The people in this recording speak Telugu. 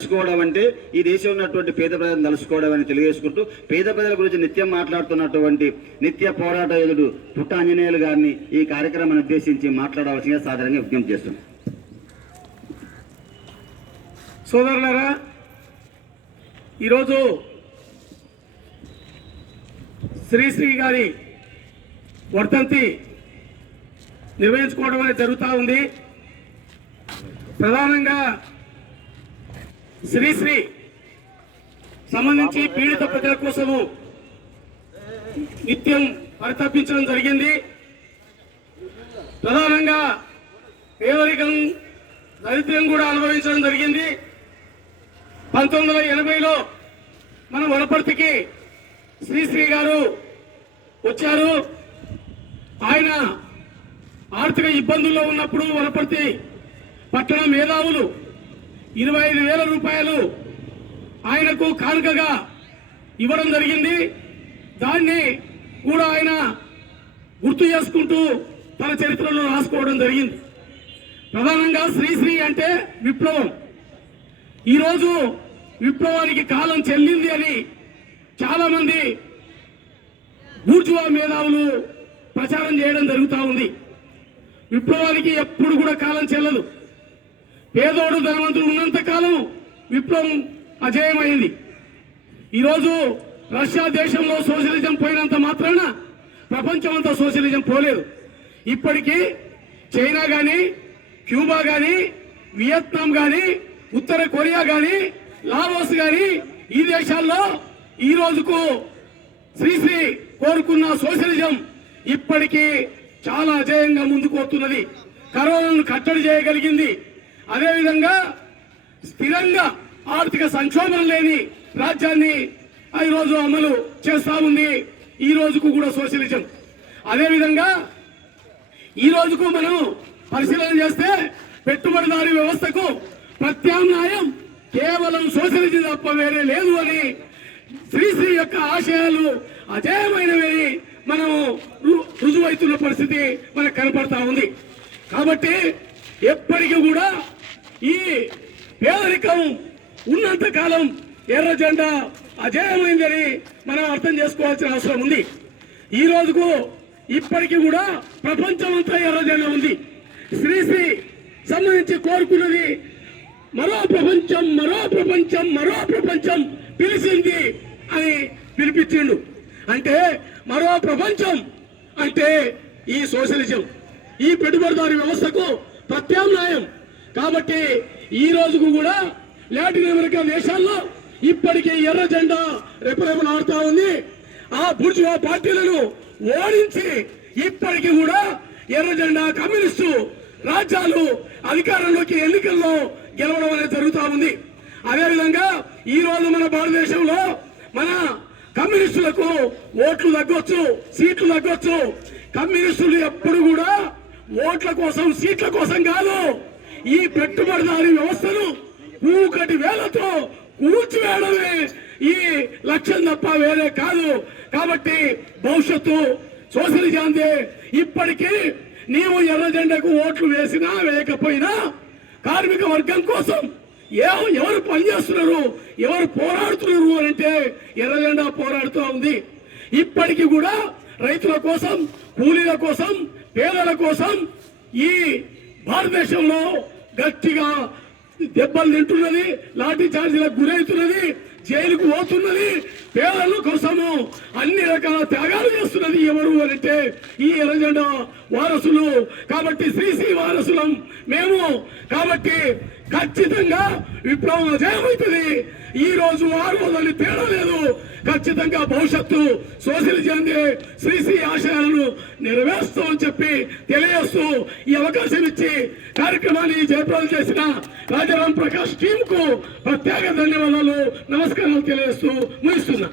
తెలుసుకోవడం అంటే ఈ దేశంలో ఉన్నటువంటి పేద ప్రజలను తెలుసుకోవడం అని తెలియజేసుకుంటూ పేద ప్రజల గురించి నిత్యం మాట్లాడుతున్నటువంటి నిత్య పోరాట యోధుడు పుట్ట ఆంజనేయులు గారిని ఈ కార్యక్రమాన్ని ఉద్దేశించి మాట్లాడవలసిందిగా సాధారణంగా విజ్ఞప్తి చేస్తున్నాం. సోదరులారా, ఈరోజు శ్రీశ్రీ గారి వర్ధంతి నిర్వహించుకోవడం అనేది జరుగుతూ ఉంది. ప్రధానంగా శ్రీశ్రీ సంబంధించి పీడిత ప్రజల కోసము నిత్యం పరితపించడం జరిగింది. ప్రధానంగా పేదరికం దరిద్రం కూడా అనుభవించడం జరిగింది. 1980లో మన వనపర్తికి శ్రీశ్రీ గారు వచ్చారు. ఆయన ఆర్థిక ఇబ్బందుల్లో ఉన్నప్పుడు వనపర్తి పట్టణ మేధావులు 25,000 రూపాయలు ఆయనకు కానుకగా ఇవ్వడం జరిగింది. దాన్ని కూడా ఆయన గుర్తు చేసుకుంటూ తన చరిత్రలో రాసుకోవడం జరిగింది. ప్రధానంగా శ్రీశ్రీ అంటే విప్లవం. ఈరోజు విప్లవానికి కాలం చెల్లింది అని చాలా మంది బూర్జువా మేధావులు ప్రచారం చేయడం జరుగుతూ ఉంది. విప్లవానికి ఎప్పుడు కూడా కాలం చెల్లదు. పేదోడు ధనవంతుడు ఉన్నంత కాలం విప్లవం అజేయమైంది. ఈరోజు రష్యా దేశంలో సోషలిజం పోయినంత మాత్రాన ప్రపంచమంతా సోషలిజం పోలేదు. ఇప్పటికీ చైనా కానీ, క్యూబా కానీ, వియత్నాం కానీ, ఉత్తర కొరియా కానీ, లావోస్ కానీ, ఈ దేశాల్లో ఈ రోజుకు శ్రీశ్రీ కోరుకున్న సోషలిజం ఇప్పటికీ చాలా అజేయంగా ముందుకు వస్తున్నది. కరోనాను కట్టడి చేయగలిగింది. అదేవిధంగా స్థిరంగా ఆర్థిక సంక్షోభం లేని రాజ్యాన్ని ఈరోజు అమలు చేస్తా ఉంది. ఈ రోజుకు కూడా సోషలిజం. అదేవిధంగా ఈ రోజుకు మనం పరిశీలన చేస్తే పెట్టుబడిదారీ వ్యవస్థకు ప్రత్యామ్నాయం కేవలం సోషలిజం తప్ప వేరే లేదు అని శ్రీశ్రీ యొక్క ఆశయాలు అజేయమైనవి మనం రుజువైతున్న పరిస్థితి మనకు కనపడతా ఉంది. కాబట్టి ఎప్పటికీ కూడా ఈ పేదరికం ఉన్నంత కాలం ఎర్ర జెండా అజేయమైందని మనం అర్థం చేసుకోవాల్సిన అవసరం ఉంది. ఈ రోజుకు ఇప్పటికీ కూడా ప్రపంచం అంతా ఎర్ర జెండా ఉంది. శ్రీశ్రీ సంబంధించి కోరుకున్నది మరో ప్రపంచం, మరో ప్రపంచం, మరో ప్రపంచం పిలిచింది అని పిలిపించిండు. అంటే మరో ప్రపంచం అంటే ఈ సోషలిజం, ఈ పెట్టుబడిదారీ వ్యవస్థకు ప్రత్యామ్నాయం. కాబట్టి ఈ రోజుకు కూడా లాటిన్ అమెరికా దేశాల్లో ఇప్పటికే ఎర్ర జెండా రెపరెపలాడుతూ ఉంది. ఆ బూర్జువా పార్టీలను ఓడించి ఇప్పటికీ కూడా ఎర్ర జెండా కమ్యూనిస్టు రాజ్యాలు అధికారంలోకి ఎన్నికల్లో గెలవడం అనేది జరుగుతూ ఉంది. అదేవిధంగా ఈ రోజు మన భారతదేశంలో మన కమ్యూనిస్టులకు ఓట్లు తగ్గొచ్చు, సీట్లు తగ్గొచ్చు. కమ్యూనిస్టులు ఎప్పుడు కూడా ఓట్ల కోసం, సీట్ల కోసం కాదు, ఈ పెట్టుబడిదారీ వ్యవస్థను కూకటి వేలతో కూల్చివేయడమే ఈ లక్ష్యం తప్ప వేరే కాదు. కాబట్టి భవిష్యత్తు సోషలిజాందే. ఇప్పటికీ నీవు ఎర్ర జెండాకు ఓట్లు వేసినా వేయకపోయినా కార్మిక వర్గం కోసం ఎవరు పనిచేస్తున్నారు, ఎవరు పోరాడుతున్నారు అంటే ఎర్ర జెండా పోరాడుతూ ఉంది. ఇప్పటికీ కూడా రైతుల కోసం, కూలీల కోసం, పేదల కోసం ఈ భారతదేశంలో గట్టిగా దెబ్బలు తింటున్నది, లాఠీ చార్జీలకు గురవుతున్నది, జైలుకు పోతున్నది. పేదల కోసము అన్ని రకాల త్యాగాలు చేస్తున్నది ఎవరు అంటే ఈ ఎర్ర జెండా వారసులు. కాబట్టి శ్రీశ్రీ వారసులం మేము. కాబట్టి ఖచ్చితంగా విప్లవం అజయమవుతుంది. ఈ రోజు ఆ రోజుని తేడా లేదు. ఖచ్చితంగా భవిష్యత్తు సోషలిజాన్ని, శ్రీశ్రీ ఆశయాలను నెరవేరుస్తామని చెప్పి తెలియజేస్తూ ఈ అవకాశం ఇచ్చి కార్యక్రమాన్ని జయప్రదం చేసిన రాజారాం ప్రకాష్ టీమ్ కు ప్రత్యేక ధన్యవాదాలు, నమస్కారాలు తెలియజేస్తూ ముగిస్తున్నా.